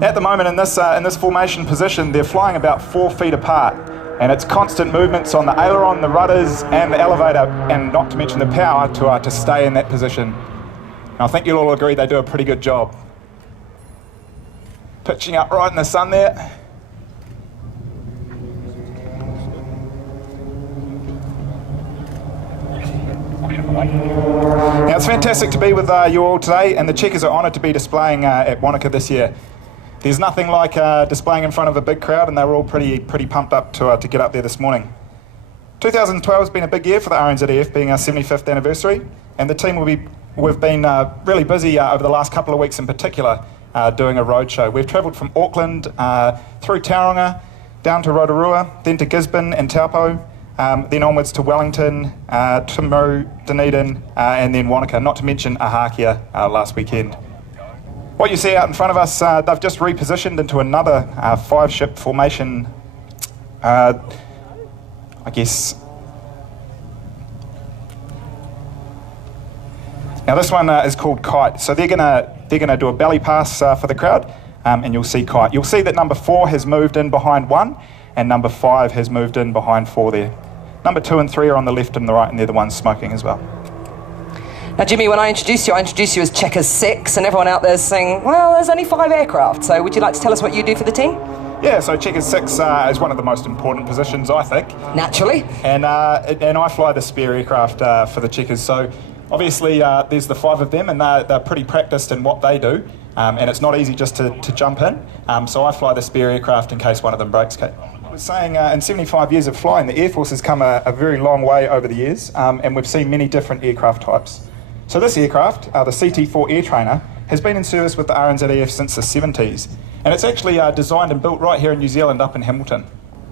At the moment in this formation position, they're flying about 4 feet apart, and it's constant movements on the aileron, the rudders and the elevator, and not to mention the power to stay in that position. And I think you'll all agree they do a pretty good job. Pitching up right in the sun there. Now it's fantastic to be with you all today, and the Checkers are honoured to be displaying at Wanaka this year. There's nothing like displaying in front of a big crowd, and they were all pretty pumped up to get up there this morning. 2012 has been a big year for the RNZAF, being our 75th anniversary, and the team we've been really busy over the last couple of weeks in particular doing a roadshow. We've travelled from Auckland through Tauranga, down to Rotorua, then to Gisborne and Taupo, then onwards to Wellington, Timaru, Dunedin, and then Wanaka, not to mention Ahakia last weekend. What you see out in front of us, they've just repositioned into another 5-ship formation, I guess. Now this one is called Kite, so they're gonna do a belly pass for the crowd, and you'll see Kite. You'll see that number 4 has moved in behind 1, and number 5 has moved in behind 4 there. Number 2 and 3 are on the left and the right, and they're the ones smoking as well. Now, Jimmy, when I introduce you as Checkers 6, and everyone out there is saying, well, there's only 5 aircraft, so would you like to tell us what you do for the team? Yeah, so Checkers 6 is one of the most important positions, I think. Naturally. And I fly the spare aircraft for the Checkers, so obviously there's the 5 of them, and they're pretty practiced in what they do, and it's not easy just to jump in, so I fly the spare aircraft in case one of them breaks, Kate. I was saying in 75 years of flying, the Air Force has come a very long way over the years, and we've seen many different aircraft types. So this aircraft, the CT4 Air Trainer, has been in service with the RNZAF since the 70s, and it's actually designed and built right here in New Zealand up in Hamilton.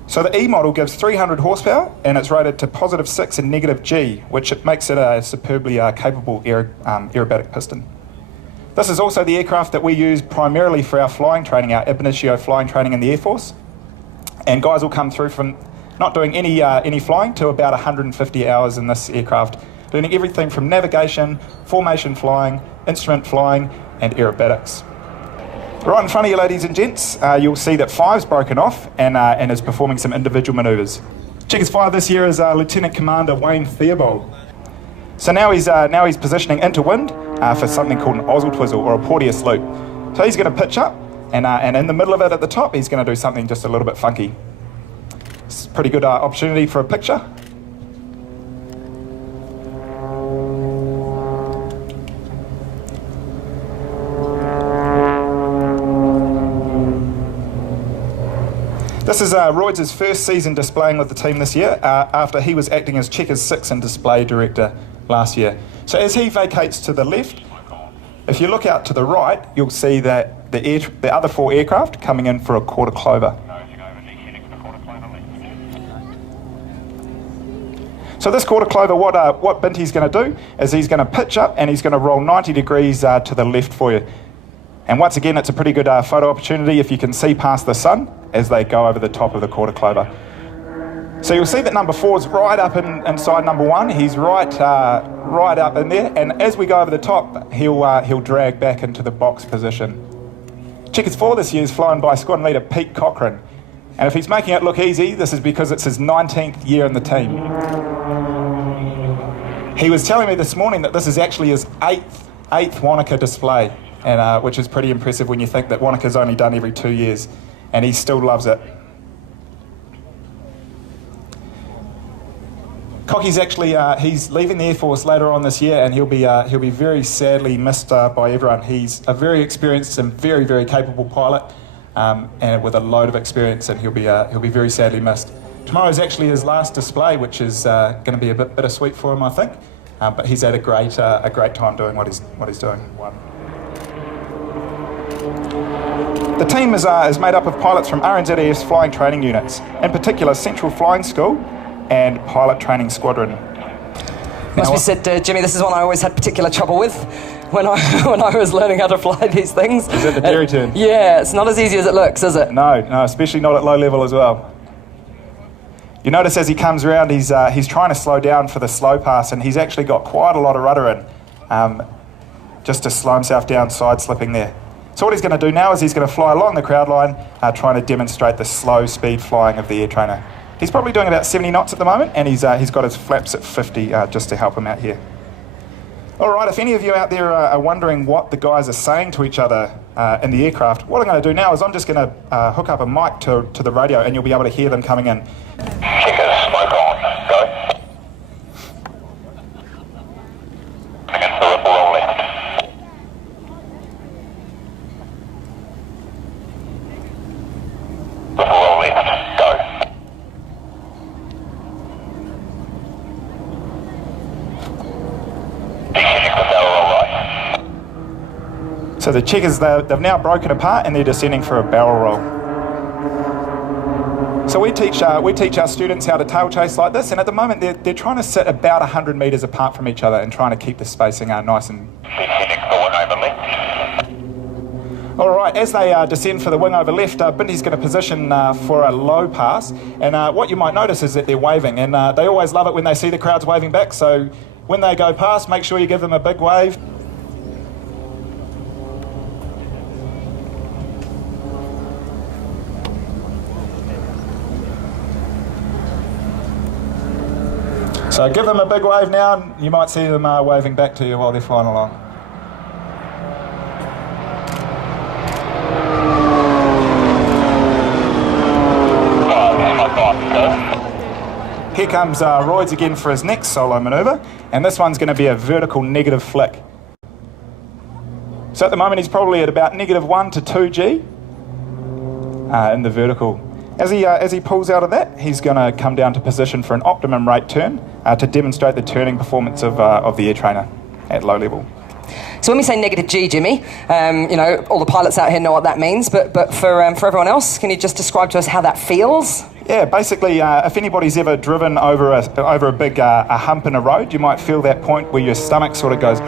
So the E model gives 300 horsepower, and it's rated to +6 and -G, which makes it a superbly capable aerobatic piston. This is also the aircraft that we use primarily for our flying training, our ab initio flying training in the Air Force, and guys will come through from not doing any flying to about 150 hours in this aircraft, doing everything from navigation, formation flying, instrument flying, and aerobatics. Right in front of you, ladies and gents, you'll see that 5's broken off and is performing some individual manoeuvres. Checkers 5 this year is Lieutenant Commander Wayne Theobald. So now he's positioning into wind for something called an ozzle twizzle or a Porteous loop. So he's going to pitch up, and in the middle of it at the top, he's going to do something just a little bit funky. It's a pretty good opportunity for a picture. This is Royds' first season displaying with the team this year, after he was acting as Checkers 6 and display director last year. So as he vacates to the left, if you look out to the right, you'll see that the other 4 aircraft coming in for a quarter clover. So this quarter clover, what Binty's going to do is he's going to pitch up and he's going to roll 90 degrees to the left for you. And once again, it's a pretty good photo opportunity if you can see past the sun as they go over the top of the quarter clover. So you'll see that number 4 is right up inside number 1. He's right up in there, and as we go over the top, he'll drag back into the box position. Checkers 4 this year is flown by Squadron Leader Pete Cochran, and if he's making it look easy, this is because it's his 19th year in the team. He was telling me this morning that this is actually his eighth Wanaka display, and which is pretty impressive when you think that Wanaka's only done every 2 years, and he still loves it. Cocky's actually he's leaving the Air Force later on this year, and he'll be very sadly missed by everyone. He's a very experienced and very, very capable pilot, and with a load of experience, and he'll be very sadly missed. Tomorrow is actually his last display, which is going to be a bit bittersweet for him, I think. But he's had a great time doing what he's doing. The team is made up of pilots from RNZAF's flying training units, in particular Central Flying School and Pilot Training Squadron. Must be said, Jimmy, this is one I always had particular trouble with when I was learning how to fly these things. Is it the dairy turn? Yeah, it's not as easy as it looks, is it? No, especially not at low level as well. You notice as he comes around, he's trying to slow down for the slow pass, and he's actually got quite a lot of rudder in, just to slow himself down, side slipping there. So what he's going to do now is he's going to fly along the crowd line, trying to demonstrate the slow speed flying of the air trainer. He's probably doing about 70 knots at the moment, and he's got his flaps at 50 just to help him out here. All right, if any of you out there are wondering what the guys are saying to each other in the aircraft, what I'm going to do now is I'm just going to hook up a mic to the radio, and you'll be able to hear them coming in. Checkers, smoke on, go. Against the ripple roll left. Ripple roll left, go. Descending for barrel roll right. So the checkers, they've now broken apart and they're descending for a barrel roll. So we teach our students how to tail chase like this, and at the moment they're trying to sit about 100 metres apart from each other and trying to keep the spacing nice and... Descending for wing over left. All right, as they descend for the wing over left, Bindy's going to position for a low pass, and what you might notice is that they're waving, and they always love it when they see the crowds waving back, so when they go past, make sure you give them a big wave. So give them a big wave now, and you might see them waving back to you while they're flying along. Here comes Royds again for his next solo manoeuvre, and this one's going to be a vertical negative flick. So at the moment he's probably at about -1 to 2 G in the vertical. As he pulls out of that, he's going to come down to position for an optimum rate turn to demonstrate the turning performance of the air trainer at low level. So when we say -G, Jimmy, all the pilots out here know what that means, but for everyone else, can you just describe to us how that feels? Yeah, basically, if anybody's ever driven over a big hump in a road, you might feel that point where your stomach sort of goes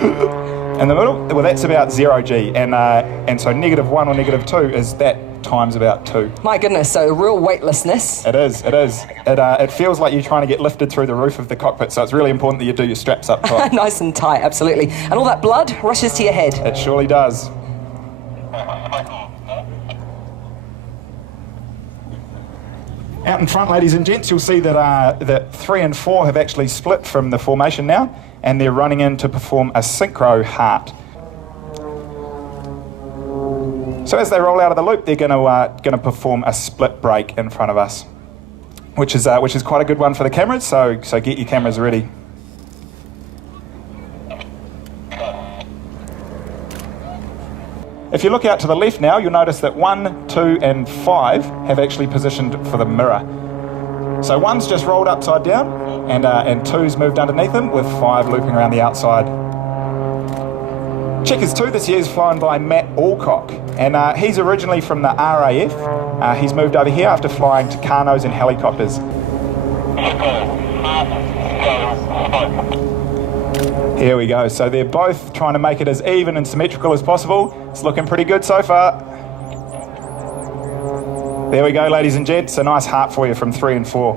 in the middle. Well, that's about 0 G, and so -1 or -2 is that times about 2. My goodness, so real weightlessness. It is. It feels like you're trying to get lifted through the roof of the cockpit, so it's really important that you do your straps up tight. Nice and tight, absolutely. And all that blood rushes to your head. It surely does. Out in front, ladies and gents, you'll see that 3 and 4 have actually split from the formation now, and they're running in to perform a synchro heart. So as they roll out of the loop, they're going to perform a split break in front of us, which is quite a good one for the cameras. So get your cameras ready. If you look out to the left now, you'll notice that 1, 2, and 5 have actually positioned for the mirror. So 1's just rolled upside down, and 2's moved underneath them, with 5 looping around the outside. Checkers 2 this year is flown by Matt Alcock, and he's originally from the RAF. He's moved over here after flying Tucanos and helicopters. Here we go. So they're both trying to make it as even and symmetrical as possible. It's looking pretty good so far. There we go, ladies and gents. A nice heart for you from 3 and 4.